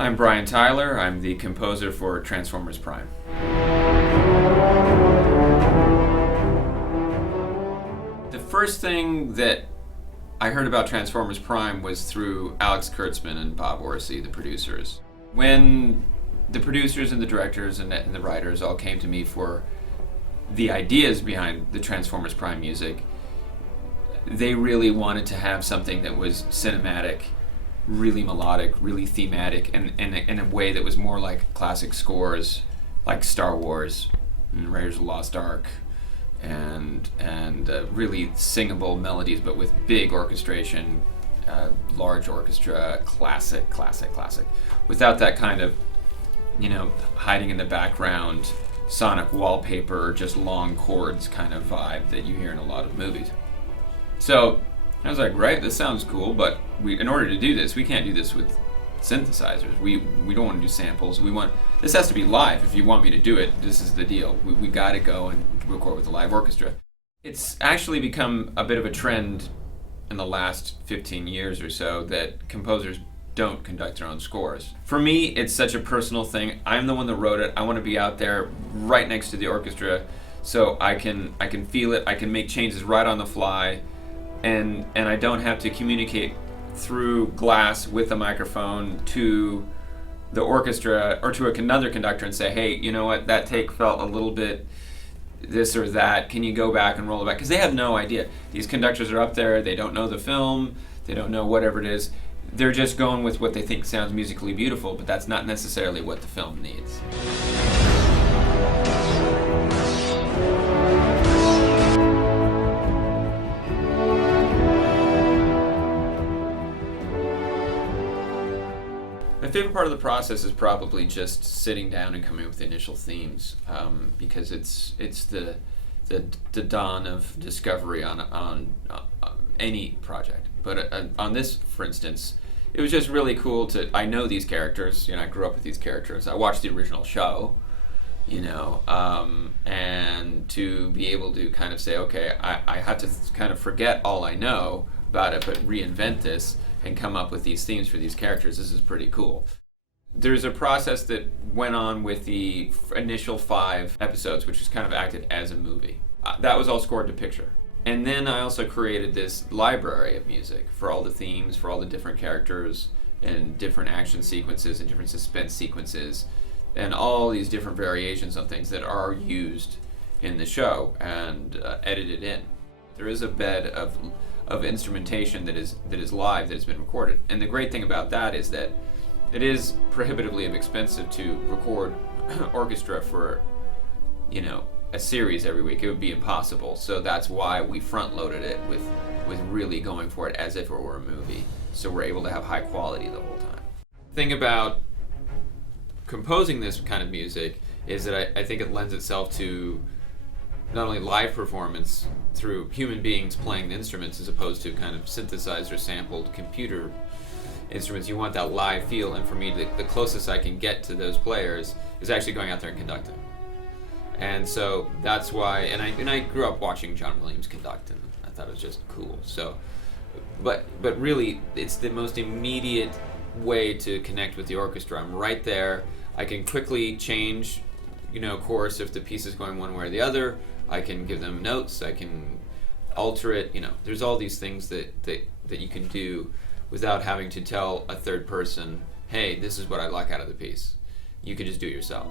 I'm Brian Tyler. I'm the composer for Transformers Prime. The first thing that I heard about Transformers Prime was through Alex Kurtzman and Bob Orsi, the producers. When the producers and the directors and the writers all came to me for the ideas behind the Transformers Prime music, they really wanted to have something that was cinematic, really melodic, really thematic, and in a way that was more like classic scores, like Star Wars and Raiders of the Lost Ark, and really singable melodies, but with big orchestration, large orchestra, classic. Without that kind of, hiding in the background, sonic wallpaper, or just long chords kind of vibe that you hear in a lot of movies. So I was like, right, this sounds cool, but in order to do this, we can't do this with synthesizers. We don't want to do samples. This has to be live. If you want me to do it, this is the deal. We got to go and record with a live orchestra. It's actually become a bit of a trend in the last 15 years or so that composers don't conduct their own scores. For me, it's such a personal thing. I'm the one that wrote it. I want to be out there right next to the orchestra so I can feel it. I can make changes right on the fly. And I don't have to communicate through glass with a microphone to the orchestra or to another conductor and say, hey, you know what, that take felt a little bit this or that. Can you go back and roll it back? Because they have no idea. These conductors are up there. They don't know the film. They don't know whatever it is. They're just going with what they think sounds musically beautiful, but that's not necessarily what the film needs. My favorite part of the process is probably just sitting down and coming up with the initial themes, because it's the dawn of discovery on any project. But on this, for instance, it was just really cool I know these characters. I grew up with these characters. I watched the original show, and to be able to kind of say, okay, I have to kind of forget all I know about it, but reinvent this and come up with these themes for these characters. This is pretty cool. There's a process that went on with the initial 5 episodes, which was kind of acted as a movie. That was all scored to picture. And then I also created this library of music for all the themes, for all the different characters, and different action sequences, and different suspense sequences, and all these different variations on things that are used in the show and edited in. There is a bed of instrumentation that is live, that has been recorded. And the great thing about that is that it is prohibitively expensive to record orchestra for, a series every week. It would be impossible. So that's why we front loaded it with really going for it as if it were a movie. So we're able to have high quality the whole time. The thing about composing this kind of music is that I think it lends itself to not only live performance through human beings playing the instruments as opposed to kind of synthesized or sampled computer instruments. You want that live feel, and for me, the closest I can get to those players is actually going out there and conducting. And so that's why, and I grew up watching John Williams conduct, and I thought it was just cool. So, but really, it's the most immediate way to connect with the orchestra. I'm right there. I can quickly change, course if the piece is going one way or the other. I can give them notes. I can alter it. There's all these things that you can do without having to tell a third person, hey, this is what I like out of the piece. You can just do it yourself.